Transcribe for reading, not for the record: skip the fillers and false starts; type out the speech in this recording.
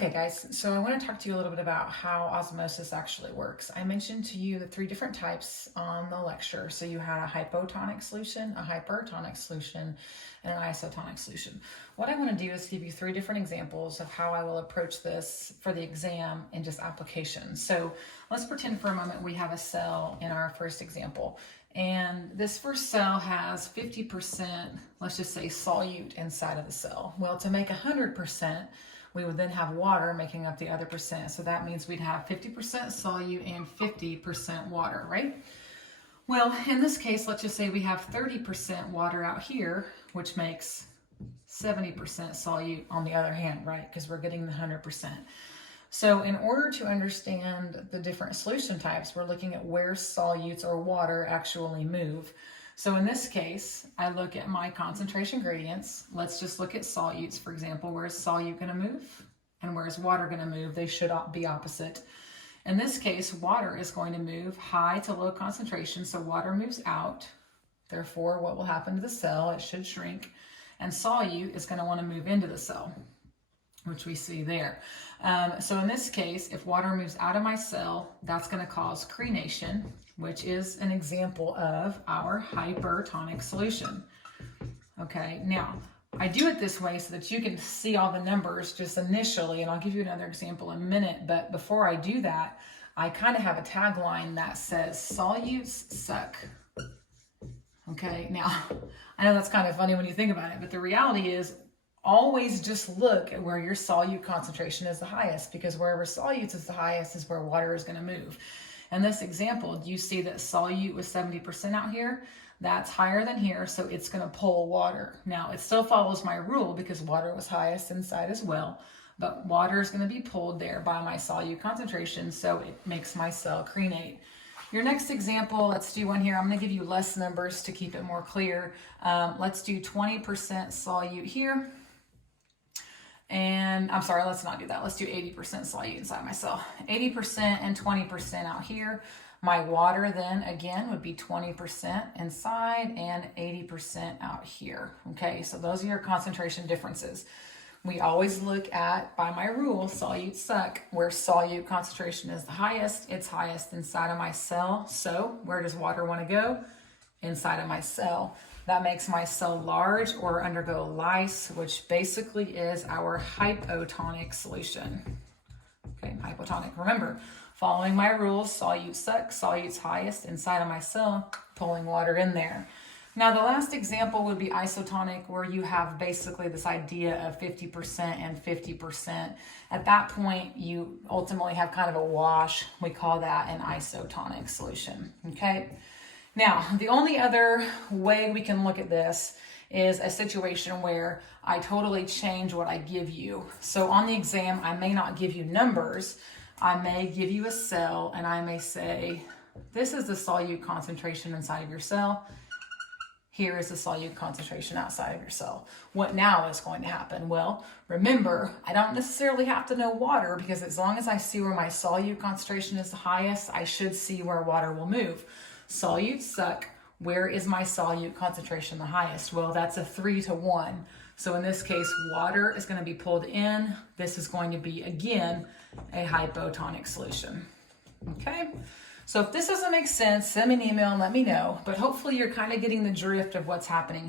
Okay guys, so I want to talk to you a little bit about how osmosis actually works. I mentioned to you the three different types on the lecture. So you had a hypotonic solution, a hypertonic solution, and an isotonic solution. What I want to do is give you three different examples of how I will approach this for the exam and just application. So let's pretend for a moment we have a cell in our first example. And this first cell has 50%, let's just say solute inside of the cell. Well, to make 100%, we would then have water making up the other percent. So that means we'd have 50% solute and 50% water, right? Well, in this case, let's just say we have 30% water out here, which makes 70% solute on the other hand, right? Because we're getting the 100%. So in order to understand the different solution types, we're looking at where solutes or water actually move. So in this case, I look at my concentration gradients. Let's just look at solutes, for example. Where is solute going to move? And where is water going to move? They should be opposite. In this case, water is going to move high to low concentration, so water moves out. Therefore, what will happen to the cell? It should shrink. And solute is going to want to move into the cell, which we see there. So in this case, if water moves out of my cell, that's going to cause crenation, which is an example of our hypertonic solution. Okay, now I do it this way so that you can see all the numbers just initially, and I'll give you another example in a minute, but before I do that, I kind of have a tagline that says, solutes suck. Okay, now I know that's kind of funny when you think about it, but the reality is always just look at where your solute concentration is the highest, because wherever solutes is the highest is where water is going to move. In this example, you see that solute was 70% out here. That's higher than here, so it's going to pull water. Now, it still follows my rule because water was highest inside as well, but water is going to be pulled there by my solute concentration, so it makes my cell crenate. Your next example, let's do one here. I'm going to give you less numbers to keep it more clear. Let's do 20% solute here. And I'm sorry, let's not do that. Let's do 80% solute inside my cell. 80% and 20% out here. My water then again would be 20% inside and 80% out here. Okay, so those are your concentration differences. We always look at, by my rule, solutes suck. Where solute concentration is the highest, it's highest inside of my cell. So where does water want to go? Inside of my cell. That makes my cell large or undergo lyse, which basically is our hypotonic solution. Okay, hypotonic. Remember, following my rules, solutes suck, solutes highest inside of my cell, pulling water in there. Now the last example would be isotonic, where you have basically this idea of 50% and 50%. At that point, you ultimately have kind of a wash. We call that an isotonic solution, okay? Now, the only other way we can look at this is a situation where I totally change what I give you. So on the exam, I may not give you numbers. I may give you a cell, and I may say, this is the solute concentration inside of your cell. Here is the solute concentration outside of your cell. What now is going to happen? Well, remember, I don't necessarily have to know water, because as long as I see where my solute concentration is the highest, I should see where water will move. Solutes suck. Where is my solute concentration the highest? Well, that's a 3-to-1. So in this case, water is going to be pulled in. This is going to be, again, a hypotonic solution. Okay? So if this doesn't make sense, send me an email and let me know. But hopefully you're kind of getting the drift of what's happening here.